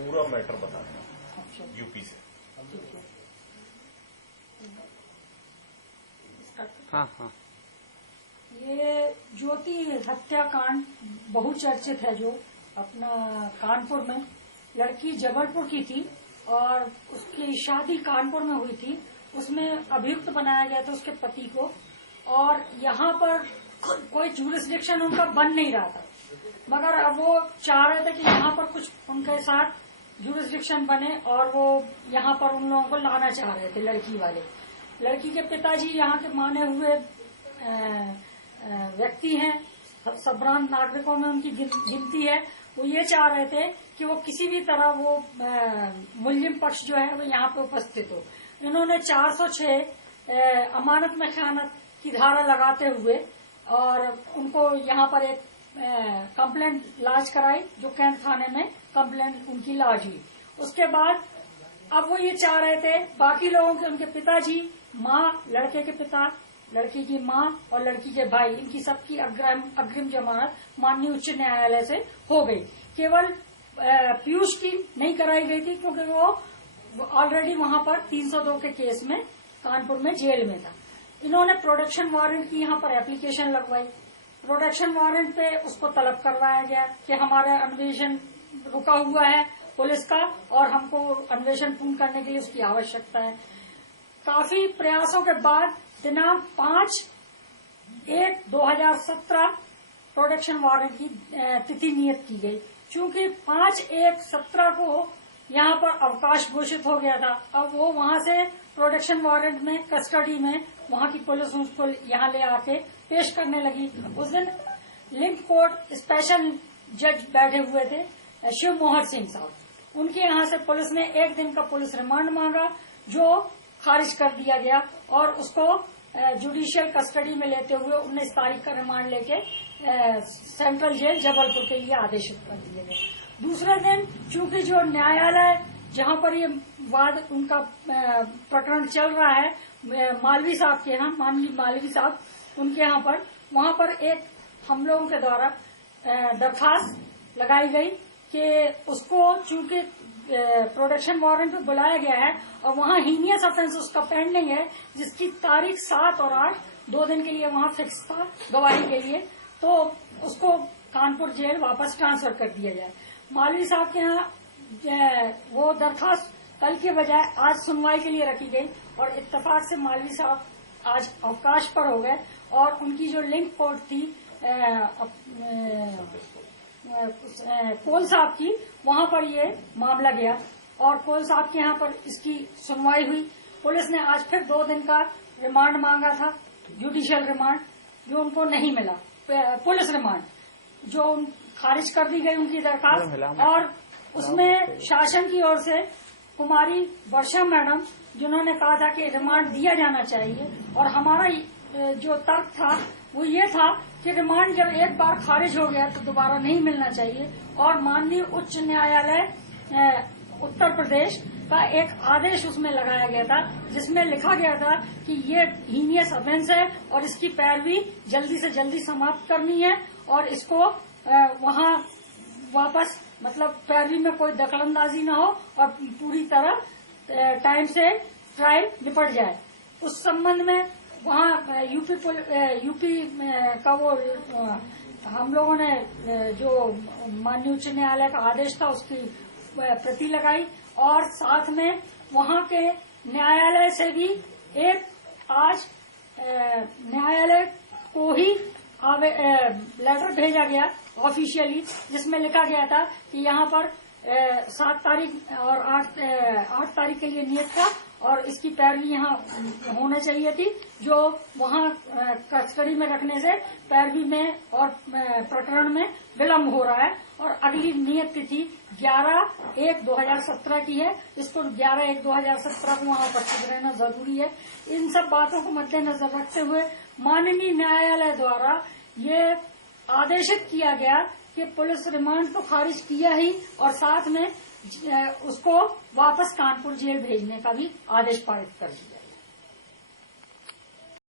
पूरा मैटर बता दें यूपी से। हाँ हाँ, ये ज्योति हत्याकांड बहुचर्चित है, जो अपना कानपुर में लड़की जबलपुर की थी और उसकी शादी कानपुर में हुई थी। उसमें अभियुक्त बनाया गया था उसके पति को, और यहाँ पर कोई जुरिस्डिक्शन उनका बन नहीं रहा था, मगर अब वो चाह रहे थे कि यहाँ पर कुछ उनके साथ जुरिस्डिक्शन बने और वो यहाँ पर उन लोगों को लाना चाह रहे थे लड़की वाले। लड़की के पिताजी यहाँ के माने हुए व्यक्ति हैं, संभ्रांत नागरिकों में उनकी गिनती है। वो ये चाह रहे थे कि वो किसी भी तरह वो मुल्जिम पक्ष जो है वो यहाँ पे उपस्थित हो। इन्होंने 406 अमानत में खयानत की धारा लगाते हुए और उनको यहाँ पर एक कंप्लेंट लॉन्च कराई, जो कैंट थाने में कंप्लेंट उनकी लॉन्च हुई। उसके बाद अब वो ये चाह रहे थे बाकी लोगों के, उनके पिताजी, माँ, लड़के के पिता, लड़की की माँ और लड़की के भाई, इनकी सबकी अग्रिम जमानत माननीय उच्च न्यायालय से हो गई। केवल पीयूष की नहीं कराई गई थी क्योंकि वो ऑलरेडी वहां पर 302 के केस में कानपुर में जेल में था। इन्होंने प्रोडक्शन वारंट की यहाँ पर एप्लीकेशन लगवाई। प्रोडक्शन वारंट पे उसको तलब करवाया गया कि हमारा अन्वेषण रुका हुआ है पुलिस का और हमको अन्वेषण पूर्ण करने के लिए उसकी आवश्यकता है। काफी प्रयासों के बाद दिनांक 5/1/2017 प्रोडक्शन वारंट की तिथि नियत की गई। चूंकि 5/1/17 को यहाँ पर अवकाश घोषित हो गया था, अब वो वहां से प्रोडक्शन वारंट में कस्टडी में वहां की पुलिस उसको यहाँ ले आके पेश करने लगी। उस दिन लिंक कोर्ट स्पेशल जज बैठे हुए थे, शिव मोहन सिंह साहब। उनके यहाँ से पुलिस ने 1 दिन का पुलिस रिमांड मांगा, जो खारिज कर दिया गया और उसको जुडिशियल कस्टडी में लेते हुए 19 तारीख का रिमांड लेके सेंट्रल जेल जबलपुर के लिए आदेशित कर दिए गए। दूसरे दिन चूंकि जो न्यायालय जहां पर ये वाद उनका प्रकरण चल रहा है, मालवी साहब के यहाँ, माननीय मालवी साहब, उनके यहाँ पर वहां पर एक हम लोगों के द्वारा दरखास्त लगाई गई कि उसको चूंकि प्रोडक्शन वारंट पे बुलाया गया है और वहाँ हीनियस ऑफेंस उसका पेंडिंग है, जिसकी तारीख 7 और 8 2 दिन के लिए वहाँ फिक्स था गवाही के लिए, तो उसको कानपुर जेल वापस ट्रांसफर कर दिया जाए। मालवी साहब के यहाँ वो दरखास्त कल के बजाय आज सुनवाई के लिए रखी गई और इत्तेफाक से मालवी साहब आज अवकाश पर हो गए और उनकी जो लिंक कोर्ट थी कोल साहब की, वहां पर ये मामला गया और कोल साहब के यहाँ पर इसकी सुनवाई हुई। पुलिस ने आज फिर 2 दिन का रिमांड मांगा था, जुडिशियल रिमांड, जो उनको नहीं मिला। पुलिस रिमांड जो खारिज कर दी गई उनकी दरखास्त, और उसमें शासन की ओर से कुमारी वर्षा मैडम, जिन्होंने कहा था कि रिमांड दिया जाना चाहिए, और हमारा जो तर्क था वो ये था कि रिमांड जब एक बार खारिज हो गया तो दोबारा नहीं मिलना चाहिए। और माननीय उच्च न्यायालय उत्तर प्रदेश का एक आदेश उसमें लगाया गया था, जिसमें लिखा गया था कि ये हीनियस ऑफेंस है और इसकी पैरवी जल्दी से जल्दी समाप्त करनी है और इसको वहां वापस, मतलब पैरवी में कोई दखलंदाजी न हो और पूरी तरह टाइम से ट्रायल निपट जाए। उस संबंध में वहाँ यूपी का वो हम लोगों ने जो माननीय उच्च न्यायालय का आदेश था उसकी प्रति लगाई और साथ में वहाँ के न्यायालय से भी एक आज न्यायालय को ही लेटर भेजा गया ऑफिशियली, जिसमें लिखा गया था कि यहाँ पर 7 तारीख और 8 तारीख के लिए नियत था और इसकी पैरवी यहाँ होना चाहिए थी, जो वहाँ कस्टडी में रखने से पैरवी में और प्रकरण में विलम्ब हो रहा है और अगली नियत तिथि 11/1/2017 की है। इसको 11/1/2017 को वहाँ उपस्थित रहना जरूरी है। इन सब बातों को मद्देनजर रखते हुए माननीय न्यायालय द्वारा ये आदेशित किया गया कि पुलिस रिमांड तो खारिज किया ही और साथ में उसको वापस कानपुर जेल भेजने का भी आदेश पारित कर दिया।